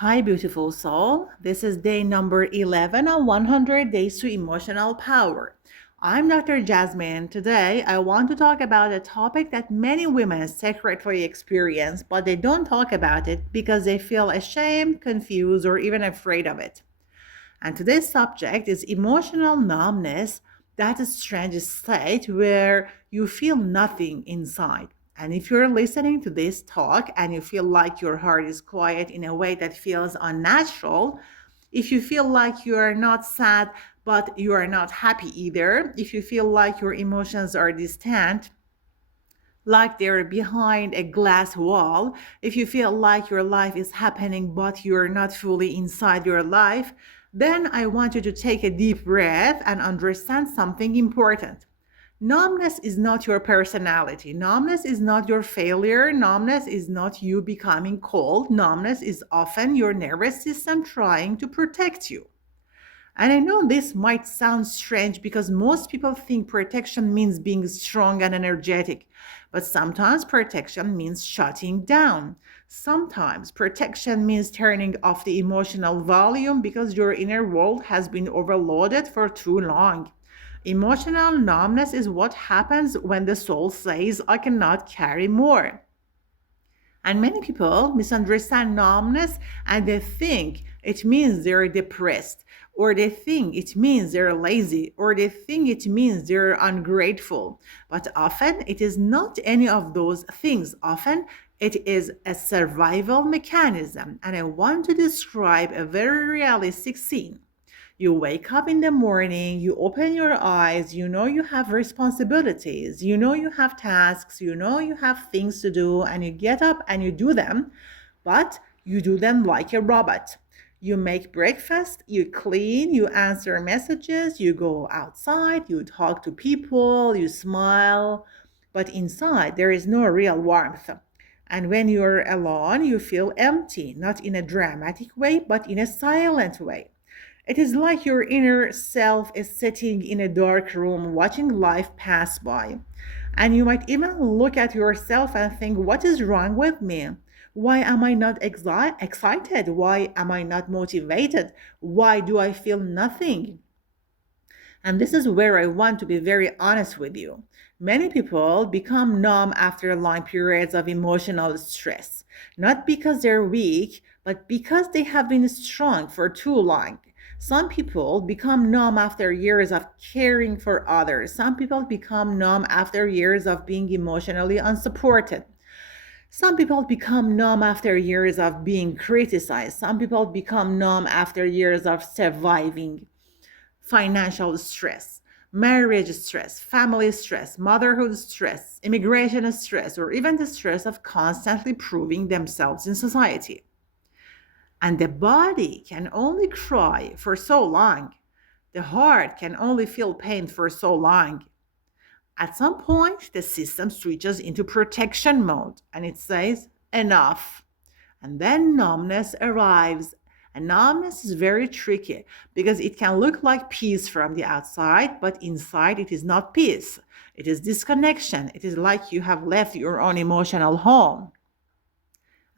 Hi, beautiful soul. This is day number 11 on 100 Days to Emotional Power. I'm Dr. Jasmine. Today, I want to talk about a topic that many women secretly experience, but they don't talk about it because they feel ashamed, confused, or even afraid of it. And today's subject is emotional numbness, that strange state where you feel nothing inside. And if you're listening to this talk and you feel like your heart is quiet in a way that feels unnatural, if you feel like you are not sad but you are not happy either, if you feel like your emotions are distant, like they're behind a glass wall, if you feel like your life is happening but you're not fully inside your life, then I want you to take a deep breath and understand something important. Numbness is not your personality. Numbness is not your failure. Numbness is not you becoming cold. Numbness is often your nervous system trying to protect you. And I know this might sound strange because most people think protection means being strong and energetic. But sometimes protection means shutting down. Sometimes protection means turning off the emotional volume because your inner world has been overloaded for too long. Emotional numbness is what happens when the soul says, I cannot carry more. And many people misunderstand numbness and they think it means they're depressed, or they think it means they're lazy, or they think it means they're ungrateful. But often it is not any of those things. Often it is a survival mechanism. And I want to describe a very realistic scene. You wake up in the morning, you open your eyes, you know you have responsibilities, you know you have tasks, you know you have things to do, and you get up and you do them, but you do them like a robot. You make breakfast, you clean, you answer messages, you go outside, you talk to people, you smile, but inside there is no real warmth. And when you're alone, you feel empty, not in a dramatic way, but in a silent way. It is like your inner self is sitting in a dark room watching life pass by. And you might even look at yourself and think, what is wrong with me? Why am I not excited? Why am I not motivated? Why do I feel nothing? And this is where I want to be very honest with you. Many people become numb after long periods of emotional stress, not because they're weak, but because they have been strong for too long. Some people become numb after years of caring for others. Some people become numb after years of being emotionally unsupported. Some people become numb after years of being criticized. Some people become numb after years of surviving financial stress, marriage stress, family stress, motherhood stress, immigration stress, or even the stress of constantly proving themselves in society. And the body can only cry for so long. The heart can only feel pain for so long. At some point, the system switches into protection mode and it says, enough. And then numbness arrives. And numbness is very tricky because it can look like peace from the outside, but inside it is not peace. It is disconnection. It is like you have left your own emotional home.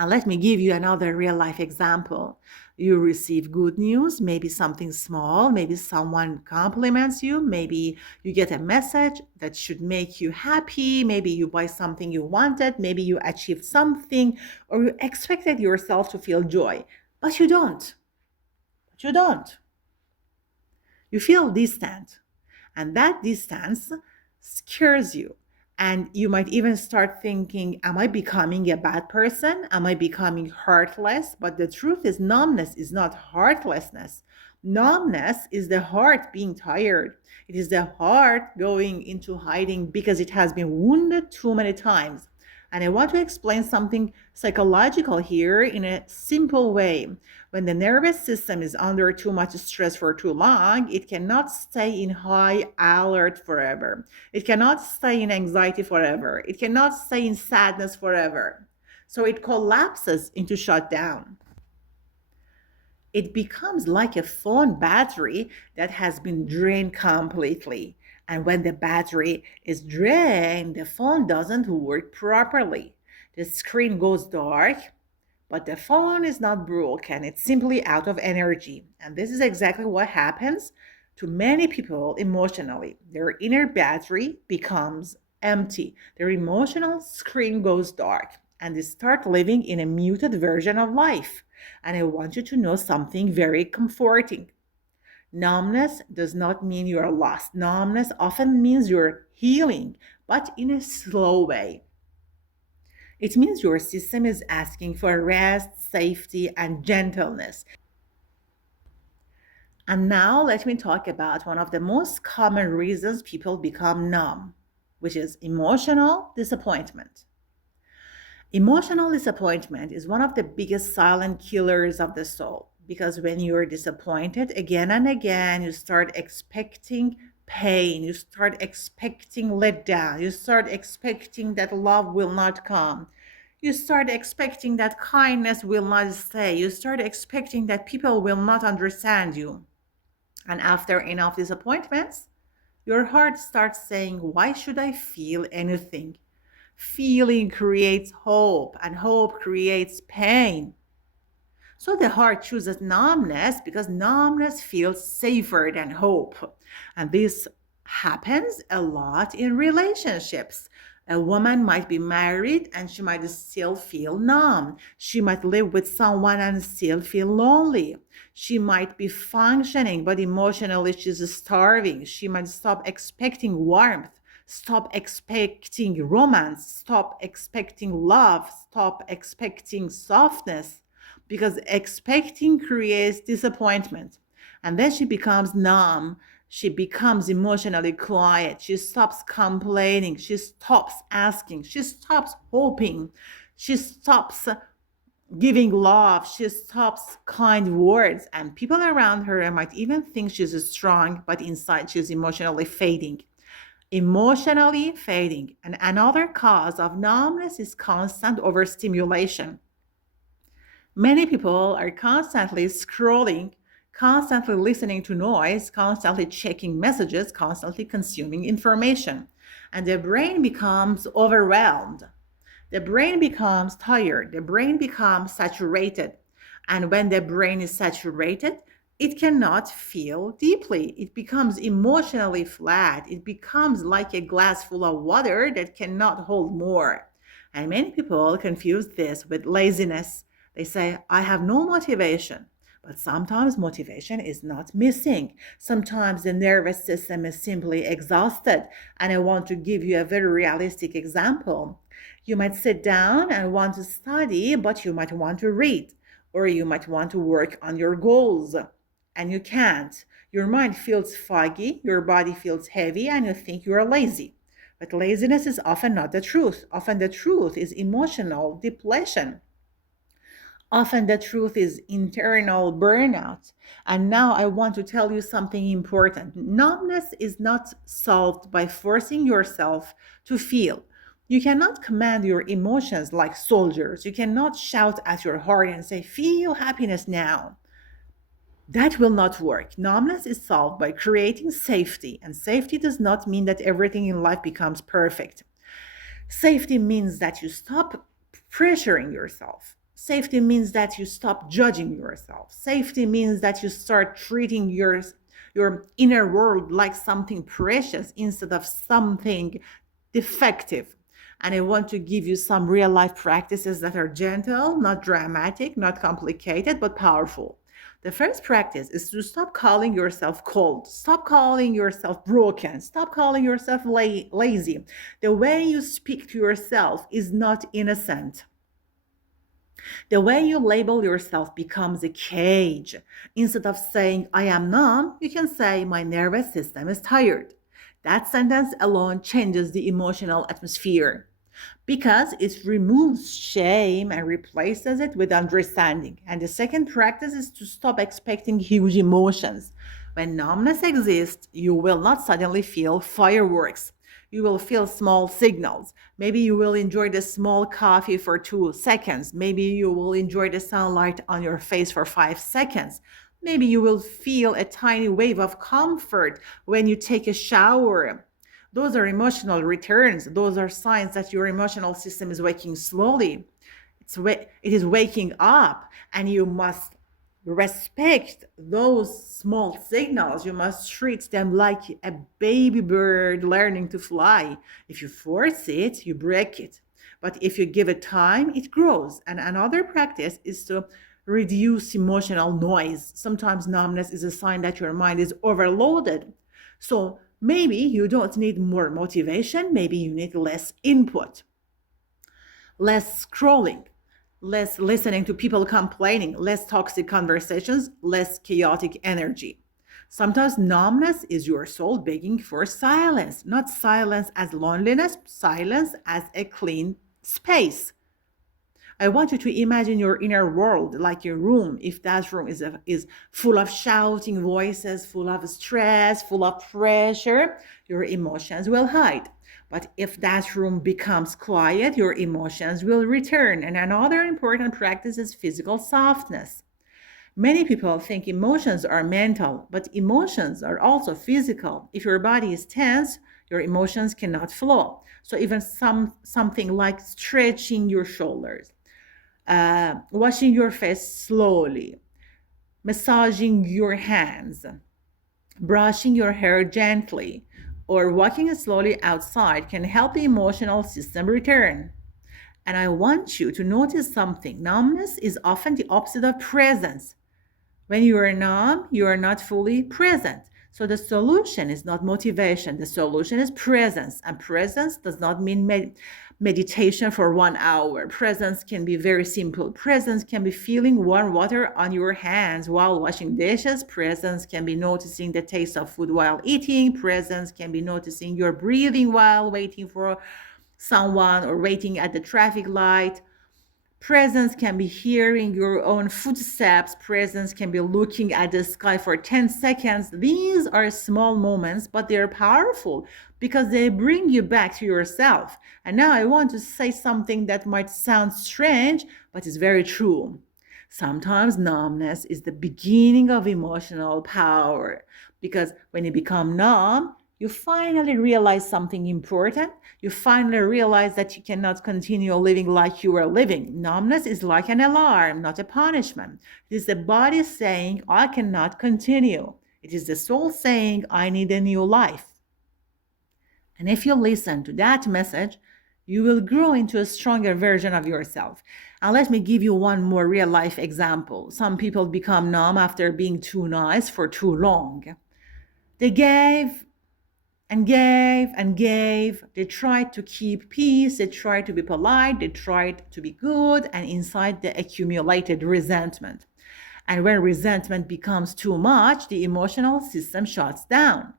And let me give you another real life example. You receive good news, maybe something small, maybe someone compliments you, maybe you get a message that should make you happy, maybe you buy something you wanted, maybe you achieved something, or you expected yourself to feel joy, but you don't. But you don't. You feel distant, and that distance scares you. And you might even start thinking, am I becoming a bad person? Am I becoming heartless? But the truth is, numbness is not heartlessness. Numbness is the heart being tired. It is the heart going into hiding because it has been wounded too many times. And I want to explain something psychological here in a simple way. When the nervous system is under too much stress for too long, it cannot stay in high alert forever. It cannot stay in anxiety forever. It cannot stay in sadness forever. So it collapses into shutdown. It becomes like a phone battery that has been drained completely. And when the battery is drained, the phone doesn't work properly. The screen goes dark, But the phone is not broken, it's simply out of energy. And this is exactly what happens to many people emotionally. Their inner battery becomes empty, their emotional screen goes dark, and they start living in a muted version of life. And I want you to know something very comforting. Numbness does not mean you're lost. Numbness often means you're healing, but in a slow way. It means your system is asking for rest, safety, and gentleness. And now let me talk about one of the most common reasons people become numb, which is emotional disappointment. Emotional disappointment is one of the biggest silent killers of the soul because when you're disappointed again and again, you start expecting pain, you start expecting letdown, you start expecting that love will not come. You start expecting that kindness will not stay. You start expecting that people will not understand you. And after enough disappointments, your heart starts saying, why should I feel anything? Feeling creates hope, and hope creates pain. So the heart chooses numbness because numbness feels safer than hope. And this happens a lot in relationships. A woman might be married and she might still feel numb. She might live with someone and still feel lonely. She might be functioning, but emotionally she's starving. She might stop expecting warmth, stop expecting romance, stop expecting love, stop expecting softness because expecting creates disappointment. And then she becomes numb. She becomes emotionally quiet. She stops complaining. She stops asking. She stops hoping. She stops giving love. She stops kind words. And people around her might even think she's strong, but inside she's emotionally fading. Emotionally fading. And another cause of numbness is constant overstimulation. Many people are constantly scrolling, constantly listening to noise, constantly checking messages, constantly consuming information. And the brain becomes overwhelmed. The brain becomes tired. The brain becomes saturated. And when the brain is saturated, it cannot feel deeply. It becomes emotionally flat. It becomes like a glass full of water that cannot hold more. And many people confuse this with laziness. They say, I have no motivation. But sometimes motivation is not missing. Sometimes the nervous system is simply exhausted. And I want to give you a very realistic example. You might sit down and want to study, but you might want to read, or you might want to work on your goals, and you can't. Your mind feels foggy, your body feels heavy, and you think you are lazy. But laziness is often not the truth. Often the truth is emotional depletion. Often the truth is internal burnout. And now I want to tell you something important. Numbness is not solved by forcing yourself to feel. You cannot command your emotions like soldiers. You cannot shout at your heart and say, feel happiness now. That will not work. Numbness is solved by creating safety. And safety does not mean that everything in life becomes perfect. Safety means that you stop pressuring yourself. Safety means that you stop judging yourself. Safety means that you start treating your inner world like something precious instead of something defective. And I want to give you some real life practices that are gentle, not dramatic, not complicated, but powerful. The first practice is to stop calling yourself cold. Stop calling yourself broken. Stop calling yourself lazy. The way you speak to yourself is not innocent. The way you label yourself becomes a cage. Instead of saying, I am numb, you can say, my nervous system is tired. That sentence alone changes the emotional atmosphere because it removes shame and replaces it with understanding. And the second practice is to stop expecting huge emotions. When numbness exists, you will not suddenly feel fireworks. You will feel small signals. Maybe you will enjoy the small coffee for 2 seconds. Maybe you will enjoy the sunlight on your face for 5 seconds. Maybe you will feel a tiny wave of comfort when you take a shower. Those are emotional returns. Those are signs that your emotional system is waking slowly. It is waking up, and you must respect those small signals. You must treat them like a baby bird learning to fly. If you force it, you break it. But if you give it time, it grows. And another practice is to reduce emotional noise. Sometimes numbness is a sign that your mind is overloaded. So maybe you don't need more motivation, maybe you need less input, less scrolling, less listening to people complaining, less toxic conversations, less chaotic energy. Sometimes numbness is your soul begging for silence, not silence as loneliness, silence as a clean space. I want you to imagine your inner world like a room. If that room is full of shouting voices, full of stress, full of pressure, your emotions will hide. But if that room becomes quiet, your emotions will return. And another important practice is physical softness. Many people think emotions are mental, but emotions are also physical. If your body is tense, your emotions cannot flow. So even something like stretching your shoulders, washing your face slowly, massaging your hands, brushing your hair gently, or walking slowly outside can help the emotional system return. And I want you to notice something. Numbness is often the opposite of presence. When you are numb, you are not fully present. So the solution is not motivation. The solution is presence. And presence does not mean meditation for 1 hour. Presence can be very simple. Presence can be feeling warm water on your hands while washing dishes. Presence can be noticing the taste of food while eating. Presence can be noticing your breathing while waiting for someone or waiting at the traffic light. Presence can be hearing your own footsteps. Presence can be looking at the sky for 10 seconds. These are small moments, but they're powerful because they bring you back to yourself. And now I want to say something that might sound strange, but it's very true. Sometimes numbness is the beginning of emotional power because when you become numb, you finally realize something important. You finally realize that you cannot continue living like you were living. Numbness is like an alarm, not a punishment. It is the body saying, I cannot continue. It is the soul saying, I need a new life. And if you listen to that message, you will grow into a stronger version of yourself. And let me give you one more real life example. Some people become numb after being too nice for too long. They gave and gave and gave. They tried to keep peace. They tried to be polite. They tried to be good. And inside, they accumulated resentment. And when resentment becomes too much, the emotional system shuts down.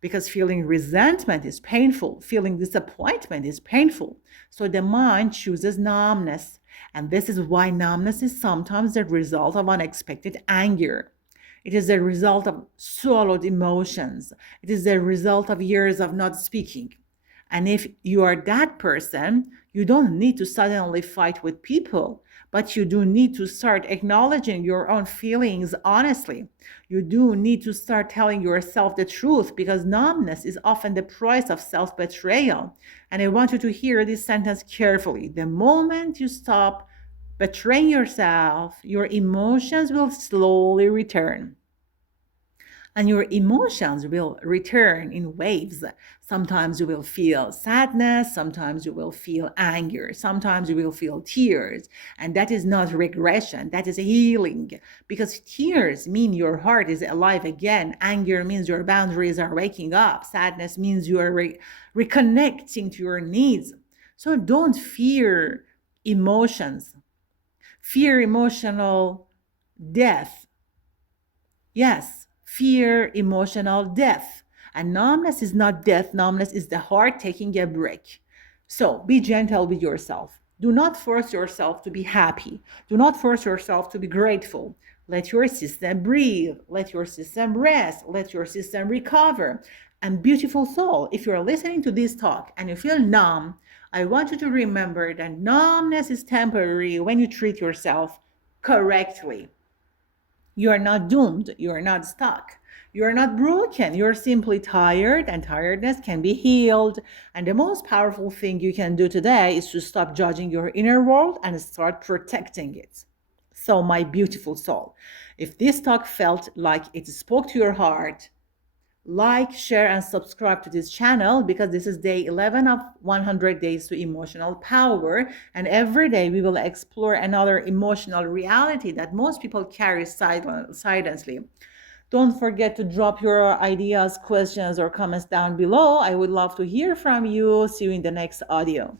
Because feeling resentment is painful. Feeling disappointment is painful. So the mind chooses numbness. And this is why numbness is sometimes the result of unexpected anger. It is a result of swallowed emotions. It is a result of years of not speaking. And if you are that person, you don't need to suddenly fight with people, but you do need to start acknowledging your own feelings honestly. You do need to start telling yourself the truth because numbness is often the price of self-betrayal. And I want you to hear this sentence carefully. The moment you stop betraying yourself, your emotions will slowly return. And your emotions will return in waves. Sometimes you will feel sadness, sometimes you will feel anger, sometimes you will feel tears. And that is not regression, that is healing. Because tears mean your heart is alive again. Anger means your boundaries are waking up. Sadness means you are reconnecting to your needs. So don't fear emotions. Fear emotional death. Yes, fear emotional death. And numbness is not death, numbness is the heart taking a break. So be gentle with yourself. Do not force yourself to be happy. Do not force yourself to be grateful. Let your system breathe. Let your system rest. Let your system recover. And beautiful soul, if you're listening to this talk and you feel numb, I want you to remember that numbness is temporary when you treat yourself correctly. You are not doomed. You are not stuck. You're not broken. You're simply tired, and tiredness can be healed. And the most powerful thing you can do today is to stop judging your inner world and start protecting it. So, my beautiful soul, if this talk felt like it spoke to your heart, like, share, and subscribe to this channel because this is day 11 of 100 Days to Emotional Power. And every day we will explore another emotional reality that most people carry silently. Don't forget to drop your ideas, questions, or comments down below. I would love to hear from you. See you in the next audio.